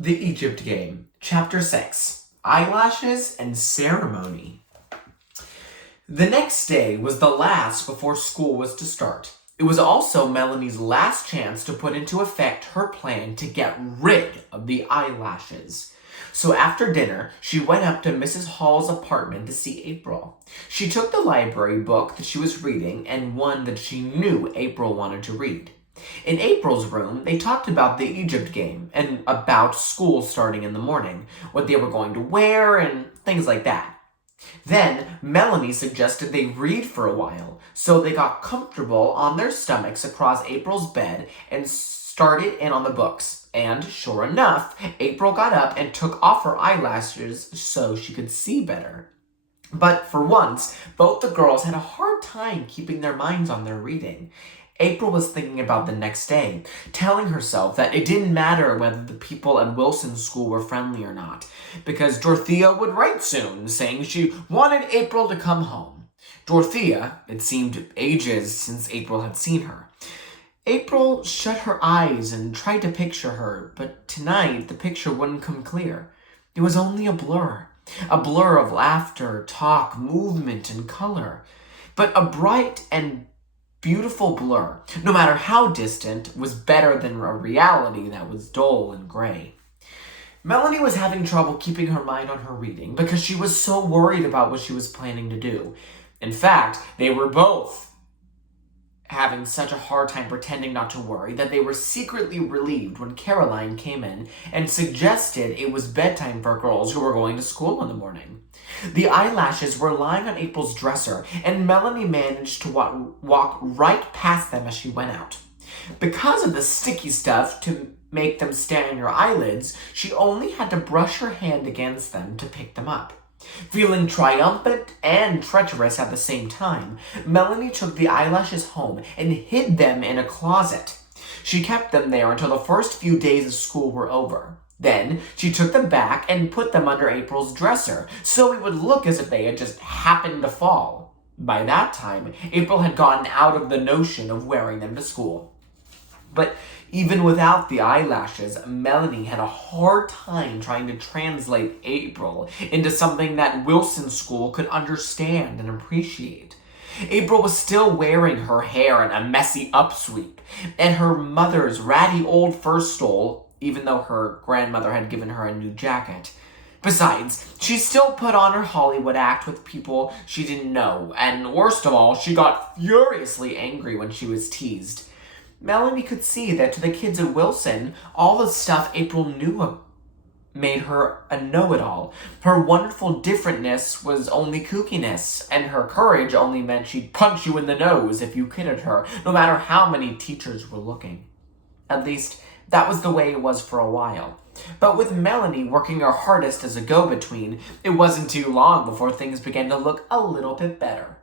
The Egypt Game, Chapter 6, Eyelashes and Ceremony. The next day was the last before school was to start. It was also Melanie's last chance to put into effect her plan to get rid of the eyelashes. So after dinner, she went up to Mrs. Hall's apartment to see April. She took the library book that she was reading and one that she knew April wanted to read. In April's room, they talked about the Egypt game and about school starting in the morning, what they were going to wear, and things like that. Then, Melanie suggested they read for a while, so they got comfortable on their stomachs across April's bed and started in on the books. And, sure enough, April got up and took off her eyelashes so she could see better. But for once, both the girls had a hard time keeping their minds on their reading. April was thinking about the next day, telling herself that it didn't matter whether the people at Wilson's school were friendly or not, because Dorothea would write soon, saying she wanted April to come home. Dorothea, it seemed ages since April had seen her. April shut her eyes and tried to picture her, but tonight the picture wouldn't come clear. It was only a blur of laughter, talk, movement, and color, but a bright and beautiful blur, no matter how distant, was better than a reality that was dull and gray. Melanie was having trouble keeping her mind on her reading because she was so worried about what she was planning to do. In fact, they were both having such a hard time pretending not to worry that they were secretly relieved when Caroline came in and suggested it was bedtime for girls who were going to school in the morning. The eyelashes were lying on April's dresser, and Melanie managed to walk right past them as she went out. Because of the sticky stuff to make them stay on your eyelids, she only had to brush her hand against them to pick them up. Feeling triumphant and treacherous at the same time, Melanie took the eyelashes home and hid them in a closet. She kept them there until the first few days of school were over. Then, she took them back and put them under April's dresser, so it would look as if they had just happened to fall. By that time, April had gotten out of the notion of wearing them to school. But even without the eyelashes, Melanie had a hard time trying to translate April into something that Wilson School could understand and appreciate. April was still wearing her hair in a messy upsweep, and her mother's ratty old fur stole, even though her grandmother had given her a new jacket. Besides, she still put on her Hollywood act with people she didn't know, and worst of all, she got furiously angry when she was teased. Melanie could see that to the kids at Wilson, all the stuff April knew made her a know-it-all. Her wonderful differentness was only kookiness, and her courage only meant she'd punch you in the nose if you kidded her, no matter how many teachers were looking. At least, that was the way it was for a while. But with Melanie working her hardest as a go-between, it wasn't too long before things began to look a little bit better.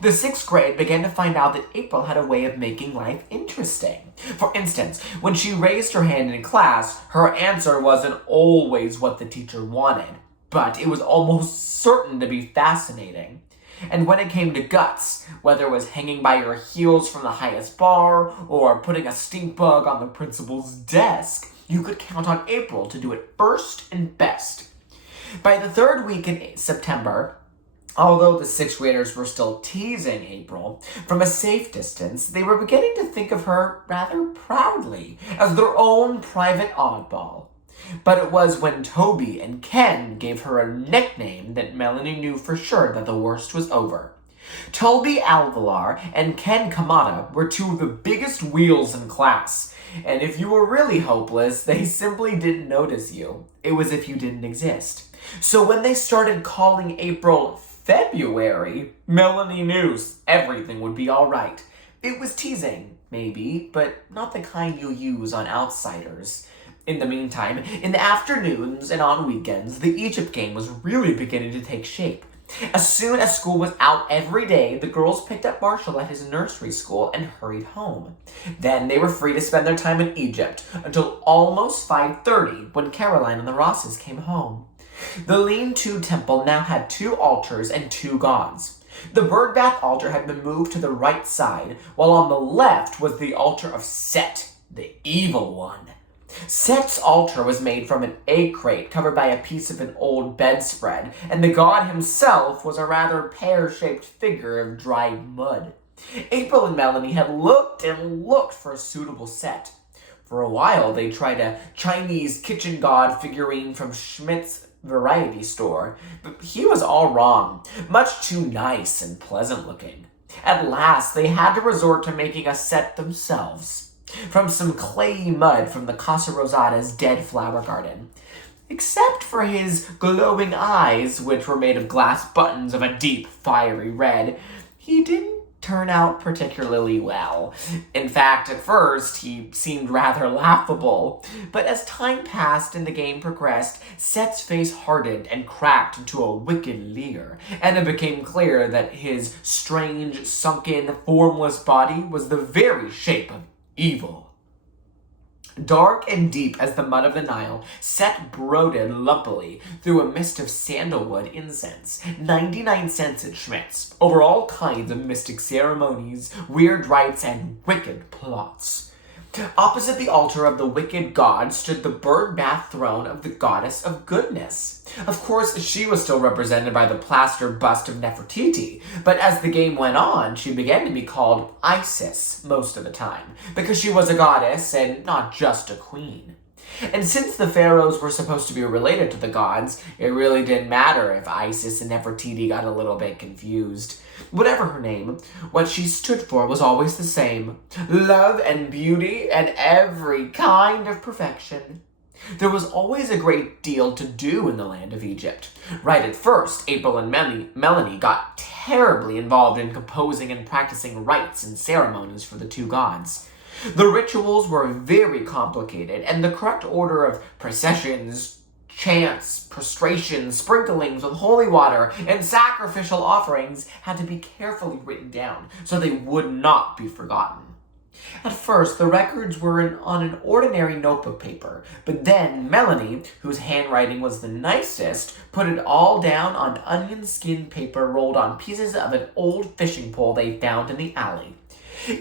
The 6th grade began to find out that April had a way of making life interesting. For instance, when she raised her hand in class, her answer wasn't always what the teacher wanted, but it was almost certain to be fascinating. And when it came to guts, whether it was hanging by your heels from the highest bar or putting a stink bug on the principal's desk, you could count on April to do it first and best. By the 3rd week in September, although the 6th graders were still teasing April, from a safe distance, they were beginning to think of her rather proudly as their own private oddball. But it was when Toby and Ken gave her a nickname that Melanie knew for sure that the worst was over. Toby Alvalar and Ken Kamada were two of the biggest wheels in class, and if you were really hopeless, they simply didn't notice you. It was as if you didn't exist. So when they started calling April February, Melanie knew everything would be all right. It was teasing, maybe, but not the kind you use on outsiders. In the meantime, in the afternoons and on weekends, the Egypt game was really beginning to take shape. As soon as school was out every day, the girls picked up Marshall at his nursery school and hurried home. Then they were free to spend their time in Egypt until almost 5:30 when Caroline and the Rosses came home. The lean-to temple now had 2 altars and 2 gods. The birdbath altar had been moved to the right side, while on the left was the altar of Set, the evil one. Set's altar was made from an egg crate covered by a piece of an old bedspread, and the god himself was a rather pear-shaped figure of dried mud. April and Melanie had looked and looked for a suitable set. For a while, they tried a Chinese kitchen god figurine from Schmidt's variety store, but he was all wrong, much too nice and pleasant looking. At last, they had to resort to making a set themselves, from some clayey mud from the Casa Rosada's dead flower garden. Except for his glowing eyes, which were made of glass buttons of a deep, fiery red, he didn't turn out particularly well. In fact, at first, he seemed rather laughable. But as time passed and the game progressed, Set's face hardened and cracked into a wicked leer, and it became clear that his strange, sunken, formless body was the very shape of evil. Dark and deep as the mud of the Nile, Set brooded lumpily through a mist of sandalwood incense, 99 cents at Schmidt's, over all kinds of mystic ceremonies, weird rites, and wicked plots. Opposite the altar of the wicked god stood the bird bath throne of the goddess of goodness. Of course, she was still represented by the plaster bust of Nefertiti, but as the game went on, she began to be called Isis most of the time, because she was a goddess and not just a queen. And since the pharaohs were supposed to be related to the gods, it really didn't matter if Isis and Nefertiti got a little bit confused. Whatever her name, what she stood for was always the same: love and beauty and every kind of perfection. There was always a great deal to do in the land of Egypt. Right at first, April and Melanie got terribly involved in composing and practicing rites and ceremonies for the two gods. The rituals were very complicated, and the correct order of processions, chants, prostrations, sprinklings with holy water, and sacrificial offerings had to be carefully written down so they would not be forgotten. At first, the records were on an ordinary notebook paper, but then Melanie, whose handwriting was the nicest, put it all down on onion skin paper rolled on pieces of an old fishing pole they found in the alley.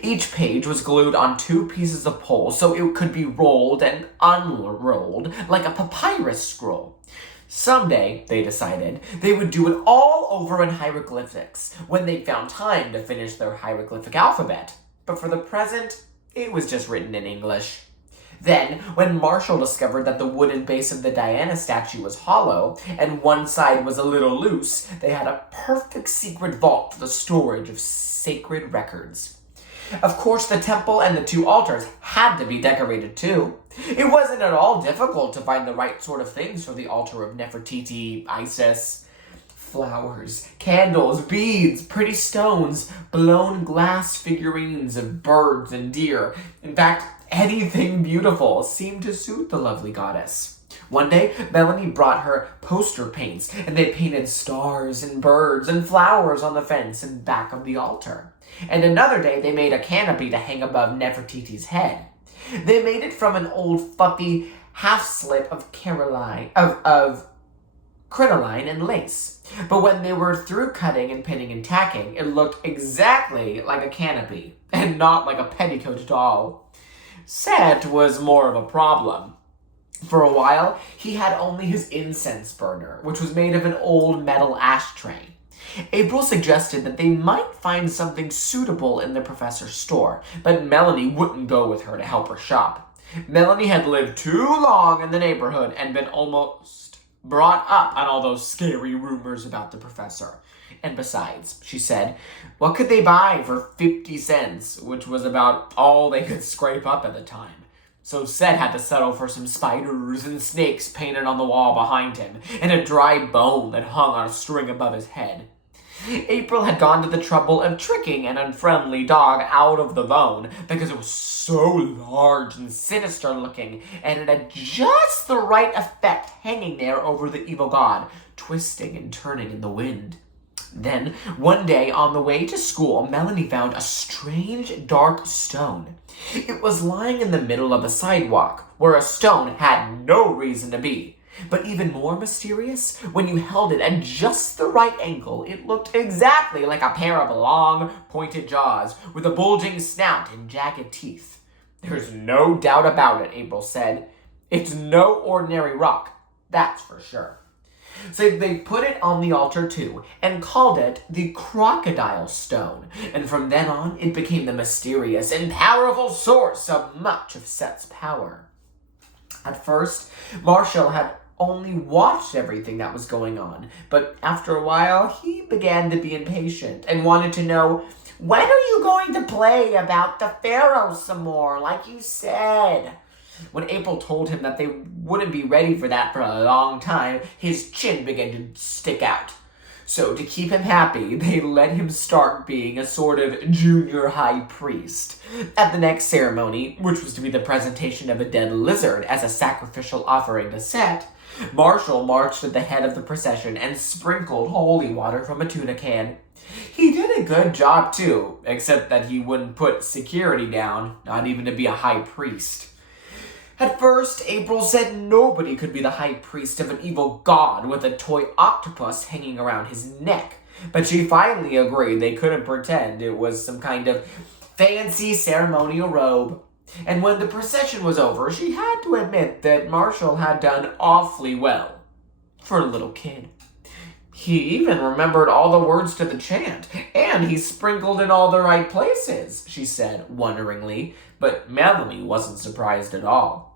Each page was glued on 2 pieces of pole so it could be rolled and unrolled like a papyrus scroll. Someday, they decided, they would do it all over in hieroglyphics when they found time to finish their hieroglyphic alphabet. But for the present, it was just written in English. Then, when Marshall discovered that the wooden base of the Diana statue was hollow and one side was a little loose, they had a perfect secret vault for the storage of sacred records. Of course, the temple and the 2 altars had to be decorated too. It wasn't at all difficult to find the right sort of things for the altar of Nefertiti, Isis. Flowers, candles, beads, pretty stones, blown glass figurines of birds and deer. In fact, anything beautiful seemed to suit the lovely goddess. One day, Melanie brought her poster paints, and they painted stars and birds and flowers on the fence and back of the altar. And another day, they made a canopy to hang above Nefertiti's head. They made it from an old fluffy half-slip of crinoline and lace. But when they were through cutting and pinning and tacking, it looked exactly like a canopy, and not like a petticoat doll. Set was more of a problem. For a while, he had only his incense burner, which was made of an old metal ashtray. April suggested that they might find something suitable in the professor's store, but Melanie wouldn't go with her to help her shop. Melanie had lived too long in the neighborhood and been almost brought up on all those scary rumors about the professor. And besides, she said, what could they buy for 50 cents, which was about all they could scrape up at the time? So Set had to settle for some spiders and snakes painted on the wall behind him, and a dry bone that hung on a string above his head. April had gone to the trouble of tricking an unfriendly dog out of the bone because it was so large and sinister looking, and it had just the right effect hanging there over the evil god, twisting and turning in the wind. Then, one day on the way to school, Melanie found a strange dark stone. It was lying in the middle of the sidewalk, where a stone had no reason to be. But even more mysterious, when you held it at just the right angle, it looked exactly like a pair of long, pointed jaws, with a bulging snout and jagged teeth. There's no doubt about it, April said. It's no ordinary rock, that's for sure. So they put it on the altar too, and called it the Crocodile Stone. And from then on, it became the mysterious and powerful source of much of Set's power. At first, Marshall had only watched everything that was going on, but after a while, he began to be impatient and wanted to know, when are you going to play about the pharaoh some more, like you said? When April told him that they wouldn't be ready for that for a long time, his chin began to stick out. So to keep him happy, they let him start being a sort of junior high priest. At the next ceremony, which was to be the presentation of a dead lizard as a sacrificial offering to Set, Marshall marched at the head of the procession and sprinkled holy water from a tuna can. He did a good job too, except that he wouldn't put security down, not even to be a high priest. At first, April said nobody could be the high priest of an evil god with a toy octopus hanging around his neck, but she finally agreed they couldn't pretend it was some kind of fancy ceremonial robe. And when the procession was over, she had to admit that Marshall had done awfully well for a little kid. He even remembered all the words to the chant, and he sprinkled in all the right places, she said wonderingly, but Melanie wasn't surprised at all.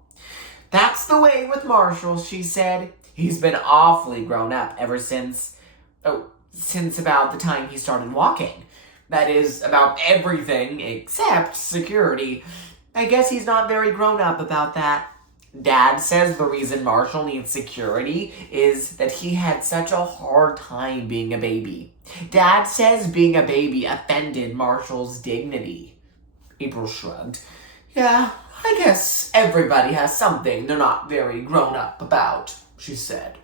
That's the way with Marshall, she said. He's been awfully grown up ever since about the time he started walking. That is, about everything except security. I guess he's not very grown up about that. Dad says the reason Marshall needs security is that he had such a hard time being a baby. Dad says being a baby offended Marshall's dignity. April shrugged. Yeah, I guess everybody has something they're not very grown up about, she said.